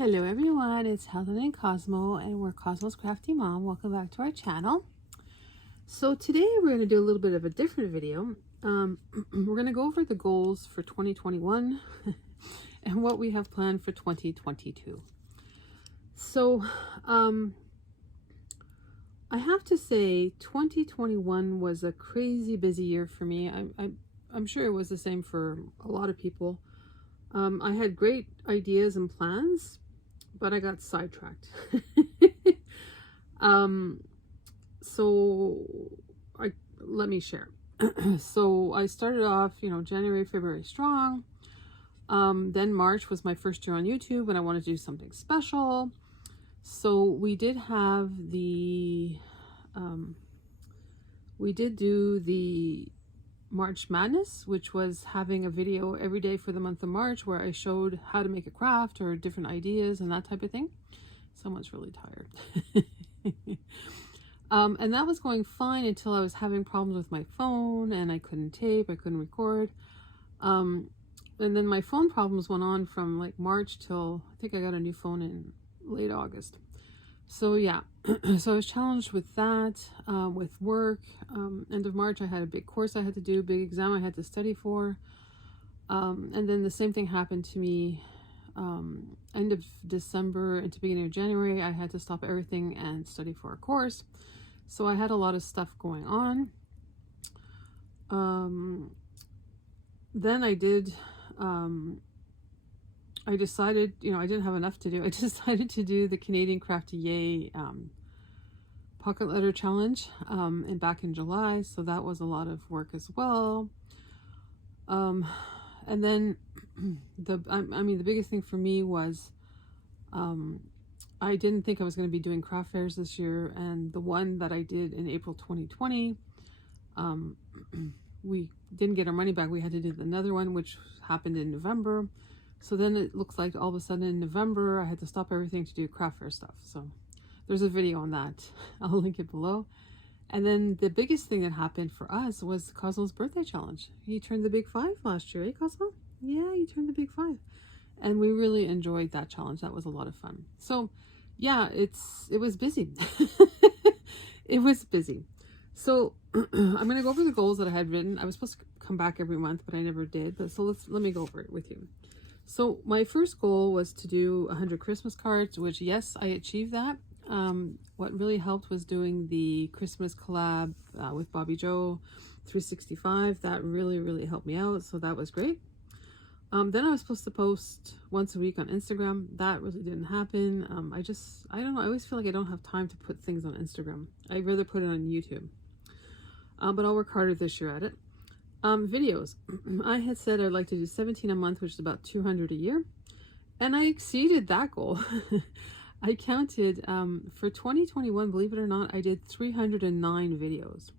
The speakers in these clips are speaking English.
Hello everyone, it's Helen Cosmo and we're Cosmo's Crafty Mom. Welcome back to our channel. So today we're going to do a little bit of a different video. We're going to go over the goals for 2021 and what we have planned for 2022. So I have to say 2021 was a crazy busy year for me. I'm sure it was the same for a lot of people. I had great ideas and plans, but I got sidetracked. Let me share. So I started off, January, February strong. Then March was my first year on YouTube and I wanted to do something special. So we did have we did do the March Madness, which was having a video every day for the month of March where I showed how to make a craft or different ideas and that type of thing. Someone's really tired. And that was going fine until I was having problems with my phone and I couldn't tape, I couldn't record. And then my phone problems went on from like March till I think I got a new phone in late August. So yeah, so I was challenged with that, with work. End of March, I had a big course I had to do, big exam I had to study for. And then the same thing happened to me end of December into beginning of January. I had to stop everything and study for a course. So I had a lot of stuff going on. Then I decided, I didn't have enough to do. I decided to do the Canadian Crafty Yay pocket letter challenge and back in July. So that was a lot of work as well. And then the biggest thing for me was I didn't think I was going to be doing craft fairs this year. And the one that I did in April 2020, we didn't get our money back. We had to do another one, which happened in November. So then it looks like all of a sudden in November, I had to stop everything to do craft fair stuff. So there's a video on that. I'll link it below. And then the biggest thing that happened for us was Cosmo's birthday challenge. He turned the big 5 last year, eh, Cosmo? Yeah, he turned the big 5. And we really enjoyed that challenge. That was a lot of fun. So yeah, it was busy. It was busy. So I'm going to go over the goals that I had written. I was supposed to come back every month, but I never did. So let me go over it with you. So my first goal was to do 100 Christmas cards, which yes, I achieved that. What really helped was doing the Christmas collab with Bobby Joe 365. That really helped me out. So that was great. Then I was supposed to post once a week on Instagram. That really didn't happen. I don't know. I always feel like I don't have time to put things on Instagram. I'd rather put it on YouTube. But I'll work harder this year at it. Videos. I had said I'd like to do 17 a month, which is about 200 a year. And I exceeded that goal. I counted, for 2021, believe it or not, I did 309 videos.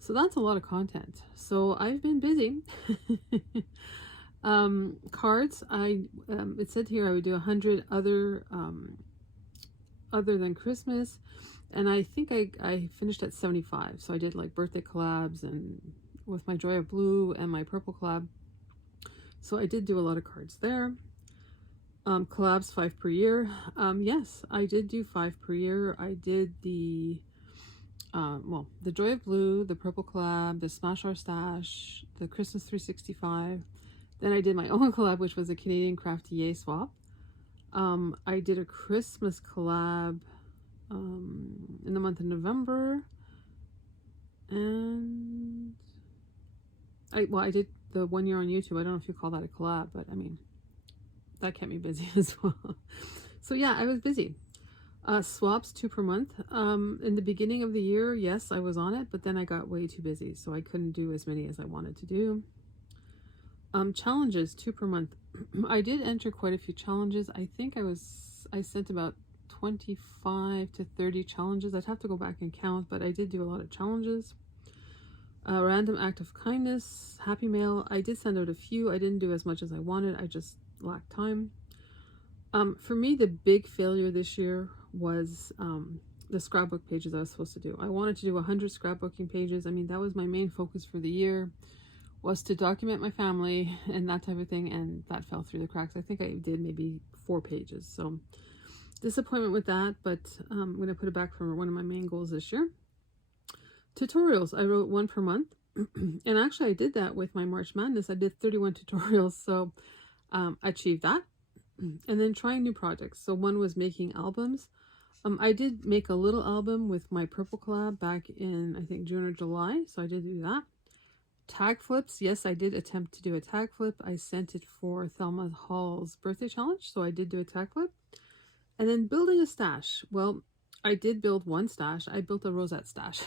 So that's a lot of content. So I've been busy. Cards, it said here I would do 100 other than Christmas. And I think I finished at 75. So I did like birthday collabs and with my Joy of Blue and my purple collab. So I did do a lot of cards there. Collabs 5 per year. Yes, I did do 5 per year. I did the Joy of Blue, the purple collab, the Smash Our Stash, the Christmas 365. Then I did my own collab, which was a Canadian Crafty Yay swap. I did a Christmas collab in the month of November. And I did the 1 year on YouTube. I don't know if you call that a collab, but I mean, that kept me busy as well. So yeah, I was busy. Swaps 2 per month. In the beginning of the year, yes, I was on it, but then I got way too busy, so I couldn't do as many as I wanted to do. Challenges 2 per month. I did enter quite a few challenges. I think I sent about 25 to 30 challenges. I'd have to go back and count, but I did do a lot of challenges. Random act of kindness, happy mail. I did send out a few. I didn't do as much as I wanted. I just lacked time. For me, the big failure this year was the scrapbook pages I was supposed to do. I wanted to do 100 scrapbooking pages. I mean, that was my main focus for the year. was to document my family and that type of thing, and that fell through the cracks. I think I did maybe 4 pages. So disappointment with that, but I'm going to put it back for one of my main goals this year. Tutorials, I wrote 1 per month. And actually I did that with my March Madness. I did 31 tutorials, so I achieved that. And then trying new projects. So one was making albums. I did make a little album with my purple collab back in, I think, June or July, so I did do that. Tag flips, yes, I did attempt to do a tag flip. I sent it for Thelma Hall's birthday challenge, so I did do a tag flip. And then building a stash. Well, I did build one stash. I built a rosette stash.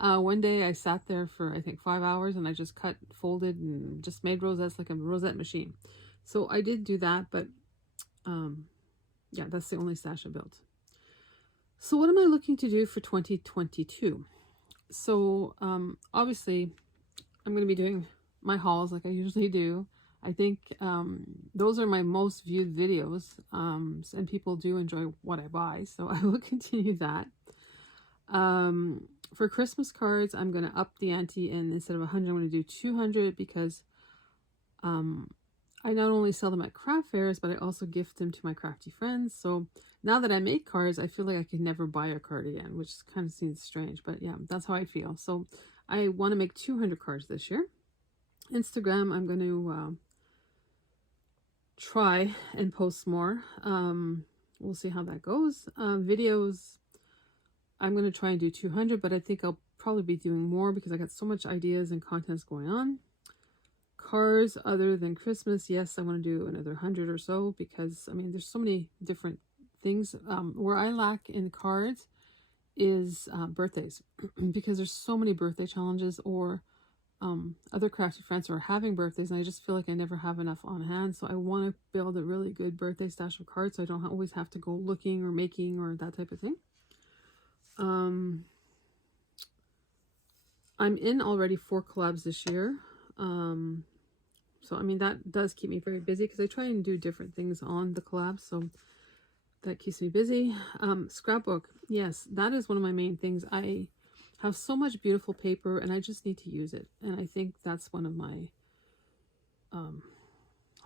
One day I sat there for, I think, 5 hours, and I just cut, folded, and just made rosettes like a rosette machine. So I did do that, but yeah, that's the only stash I built. So what am I looking to do for 2022? So obviously I'm going to be doing my hauls like I usually do. I think those are my most viewed videos, and people do enjoy what I buy, so I will continue that. For Christmas cards, I'm going to up the ante, and instead of 100, I'm going to do 200 because I not only sell them at craft fairs, but I also gift them to my crafty friends. So now that I make cards, I feel like I could never buy a card again, which kind of seems strange, but yeah, that's how I feel. So I want to make 200 cards this year. Instagram, I'm going to try and post more. We'll see how that goes. Videos, I'm going to try and do 200, but I think I'll probably be doing more because I got so much ideas and contents going on. Cards other than Christmas, yes, I want to do another 100 or so because, I mean, there's so many different things. Where I lack in cards is birthdays because there's so many birthday challenges or other crafty friends who are having birthdays, and I just feel like I never have enough on hand. So I want to build a really good birthday stash of cards so I don't always have to go looking or making or that type of thing. I'm in already 4 collabs this year. So I mean, that does keep me very busy because I try and do different things on the collabs, so that keeps me busy. Scrapbook, yes, that is one of my main things. I have so much beautiful paper and I just need to use it, and I think that's one of my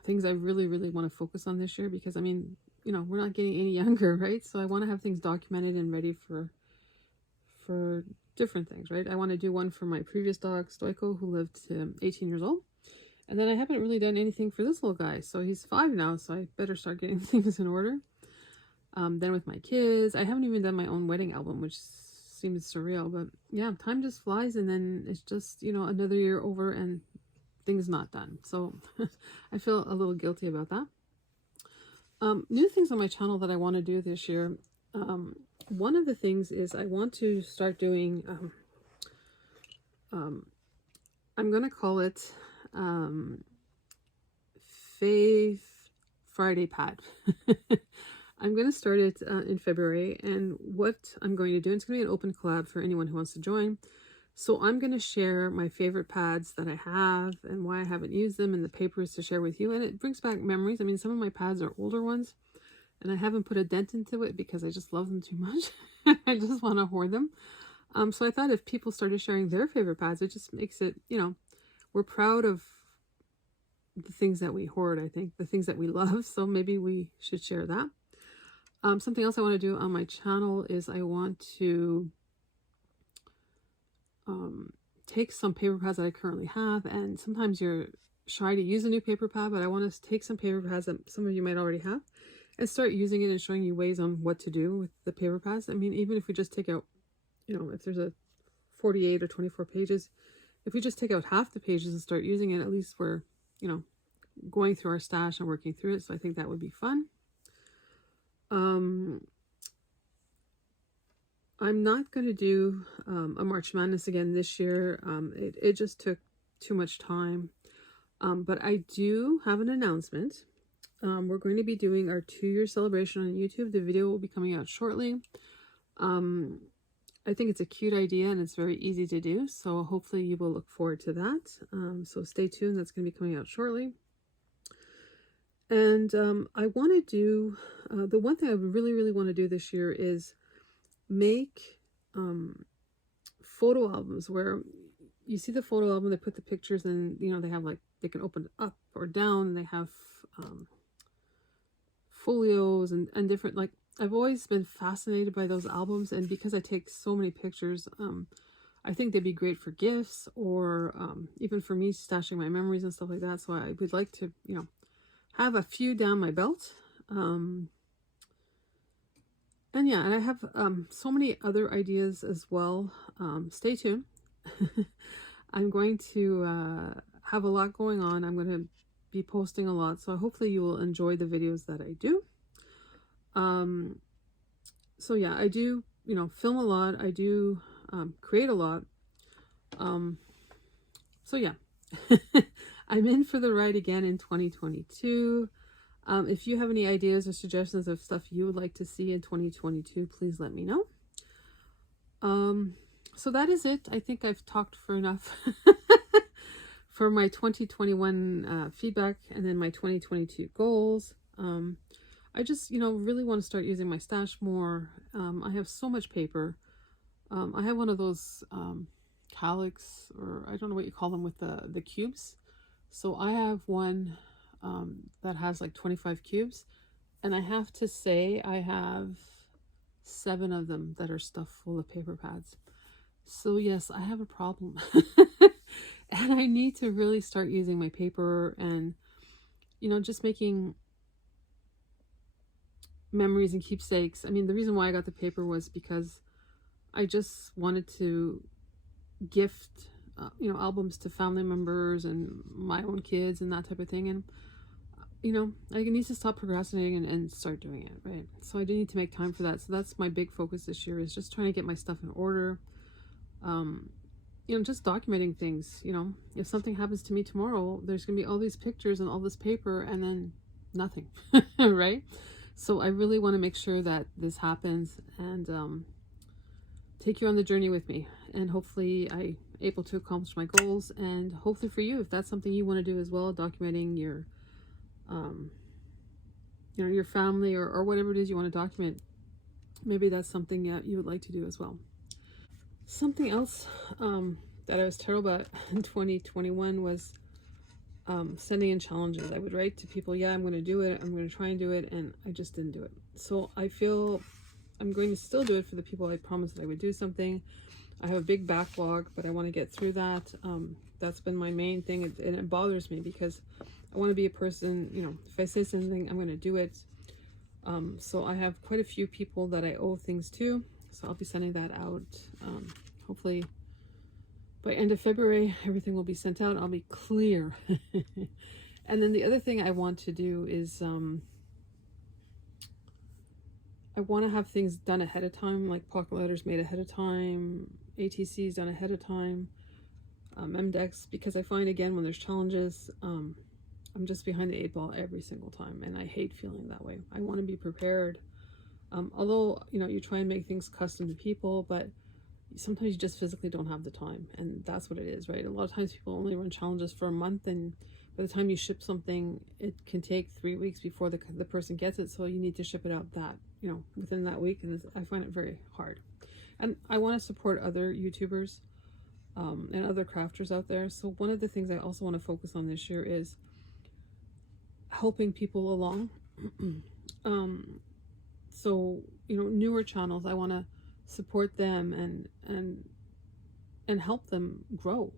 things I really want to focus on this year because, I mean, you know, we're not getting any younger, right? So I want to have things documented and ready for different things, right? I want to do one for my previous dog, Stoico, who lived to 18 years old. And then I haven't really done anything for this little guy. So he's 5 now, so I better start getting things in order. Then with my kids, I haven't even done my own wedding album, which seems surreal. But yeah, time just flies, and then it's just, you know, another year over and things not done. So I feel a little guilty about that. New things on my channel that I want to do this year. One of the things is I want to start doing, I'm going to call it Fave Friday Pad. I'm going to start it in February, and what I'm going to do, it's going to be an open collab for anyone who wants to join. So I'm going to share my favorite pads that I have and why I haven't used them and the papers to share with you. And it brings back memories. I mean, some of my pads are older ones, and I haven't put a dent into it because I just love them too much. I just want to hoard them. So I thought if people started sharing their favorite pads, it just makes it, you know, we're proud of the things that we hoard, I think, the things that we love. So maybe we should share that. Something else I want to do on my channel is I want to take some paper pads that I currently have, and sometimes you're shy to use a new paper pad, but I want to take some paper pads that some of you might already have and start using it and showing you ways on what to do with the paper pads. I mean, even if we just take out, you know, if there's a 48 or 24 pages, if we just take out half the pages and start using it, at least we're, you know, going through our stash and working through it. So I think that would be fun. I'm not going to do a March Madness again this year. It just took too much time. But I do have an announcement. We're going to be doing our 2-year celebration on YouTube. The video will be coming out shortly. I think it's a cute idea and it's very easy to do. So hopefully you will look forward to that. So stay tuned. That's going to be coming out shortly. And I want to do, the one thing I really want to do this year is make photo albums where you see the photo album, they put the pictures and, you know, they have like, they can open it up or down, and they have folios and different, like, I've always been fascinated by those albums, and because I take so many pictures, I think they'd be great for gifts, or even for me stashing my memories and stuff like that. So I would like to, you know, have a few down my belt. And yeah, and I have so many other ideas as well. Stay tuned. I'm going to have a lot going on. I'm going to be posting a lot, so hopefully you will enjoy the videos that I do. So yeah, I do, you know, film a lot. I do create a lot. So yeah, I'm in for the ride again in 2022. If you have any ideas or suggestions of stuff you would like to see in 2022, please let me know. So that is it. I think I've talked for enough for my 2021 feedback, and then my 2022 goals. I just, you know, really want to start using my stash more. I have so much paper. I have one of those calyx, or I don't know what you call them, with the cubes. So I have one that has like 25 cubes, and I have to say I have 7 of them that are stuffed full of paper pads. So yes, I have a problem. And I need to really start using my paper and, you know, just making memories and keepsakes. I mean, the reason why I got the paper was because I just wanted to gift, you know, albums to family members and my own kids and that type of thing. And, you know, I need to stop procrastinating and start doing it, right? So I do need to make time for that. So that's my big focus this year, is just trying to get my stuff in order. You know, just documenting things. You know, if something happens to me tomorrow, there's going to be all these pictures and all this paper and then nothing, right? So I really want to make sure that this happens, and take you on the journey with me. And hopefully I'm able to accomplish my goals. And hopefully for you, if that's something you want to do as well, documenting your, you know, your family, or whatever it is you want to document, maybe that's something you would like to do as well. Something else that I was terrible at in 2021 was sending in challenges. I would write to people, yeah, I'm going to do it, I'm going to try and do it, and I just didn't do it. So I feel I'm going to still do it for the people I promised that I would do something. I have a big backlog, but I want to get through that. That's been my main thing, and it bothers me because I want to be a person, you know, if I say something, I'm going to do it. So I have quite a few people that I owe things to, so I'll be sending that out. Hopefully by end of February, everything will be sent out. I'll be clear. And then the other thing I want to do is I want to have things done ahead of time, like pocket letters made ahead of time, ATCs done ahead of time, MDEX, because I find, again, when there's challenges, I'm just behind the 8 ball every single time, and I hate feeling that way. I want to be prepared. Although, you know, you try and make things custom to people, but sometimes you just physically don't have the time, and that's what it is, right? A lot of times people only run challenges for a month, and by the time you ship something, it can take 3 weeks before the person gets it, so you need to ship it out that, you know, within that week, and I find it very hard. And I want to support other YouTubers and other crafters out there, so one of the things I also want to focus on this year is helping people along. So, you know, newer channels, I want to support them and help them grow.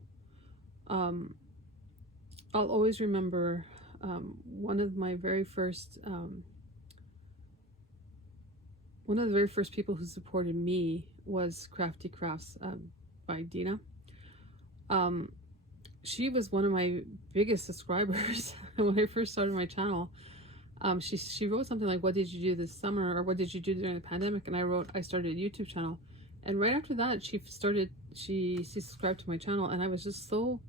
I'll always remember one of the very first people who supported me was Crafty Crafts by Dina. She was one of my biggest subscribers when I first started my channel. She wrote something like, what did you do this summer, or what did you do during the pandemic? And I wrote, I started a YouTube channel. And right after that, she subscribed to my channel, and I was just so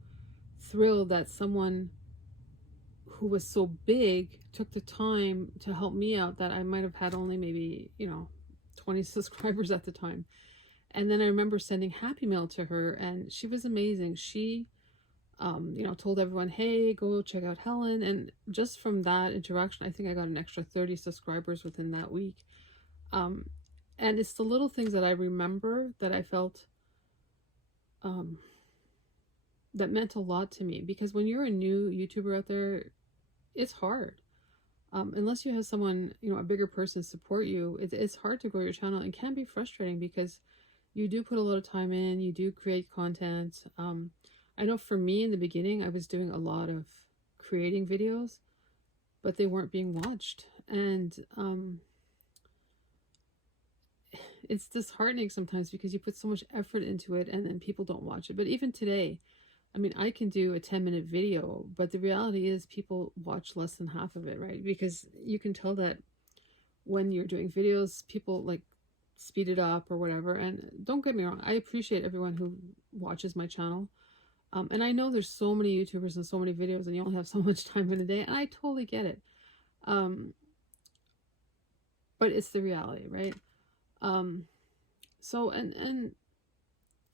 thrilled that someone who was so big took the time to help me out, that I might have had only maybe, you know, 20 subscribers at the time. And then I remember sending Happy Mail to her, and she was amazing. She you know, told everyone, hey, go check out Helen. And just from that interaction, I think I got an extra 30 subscribers within that week. And it's the little things that I remember that I felt that meant a lot to me, because when you're a new YouTuber out there, it's hard. Unless you have someone, you know, a bigger person support you, it's hard to grow your channel. It can be frustrating because you do put a lot of time in, you do create content. I know for me in the beginning, I was doing a lot of creating videos, but they weren't being watched. And it's disheartening sometimes because you put so much effort into it and then people don't watch it. But even today, I mean, I can do a 10-minute video, but the reality is people watch less than half of it, right? Because you can tell that when you're doing videos, people like speed it up or whatever. And don't get me wrong, I appreciate everyone who watches my channel. And I know there's so many YouTubers and so many videos and you only have so much time in a day, and I totally get it. But it's the reality, right? So, and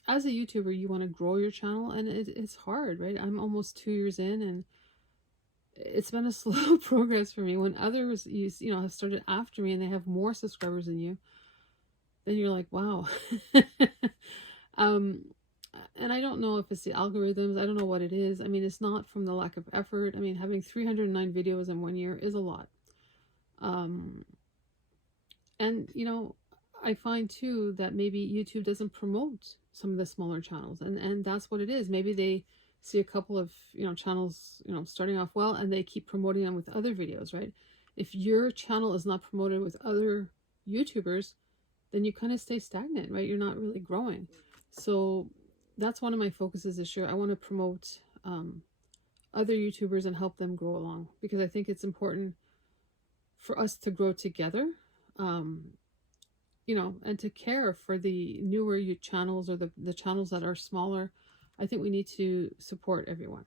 as a YouTuber, you want to grow your channel, and it's hard, right? I'm almost 2 years in, and it's been a slow progress for me. When others, you know, have started after me and they have more subscribers than you, then you're like, wow. And I don't know if it's the algorithms. I don't know what it is. I mean, it's not from the lack of effort. I mean, having 309 videos in 1 year is a lot. And, you know, I find too that maybe YouTube doesn't promote some of the smaller channels, and that's what it is. Maybe they see a couple of, you know, channels, you know, starting off well, and they keep promoting them with other videos, right? If your channel is not promoted with other YouTubers, then you kind of stay stagnant, right? You're not really growing. So that's one of my focuses this year. I want to promote other YouTubers and help them grow along, because I think it's important for us to grow together. You know, and to care for the newer channels, or the channels that are smaller. I think we need to support everyone.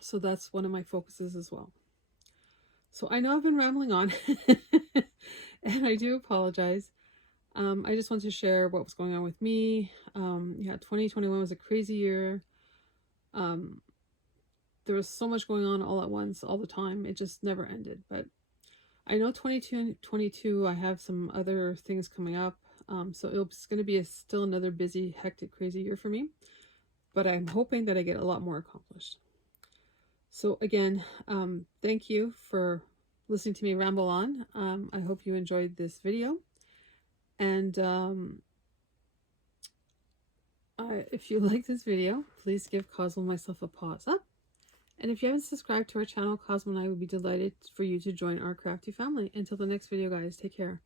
So that's one of my focuses as well. So I know I've been rambling on and I do apologize. I just want to share what was going on with me. Yeah, 2021 was a crazy year. There was so much going on all at once, all the time. It just never ended. But I know 2022, I have some other things coming up. So it's going to be still another busy, hectic, crazy year for me. But I'm hoping that I get a lot more accomplished. So again, thank you for listening to me ramble on. I hope you enjoyed this video. And if you like this video, please give Cosmo and myself a paws up. And if you haven't subscribed to our channel, Cosmo and I would be delighted for you to join our crafty family. Until the next video, guys, take care.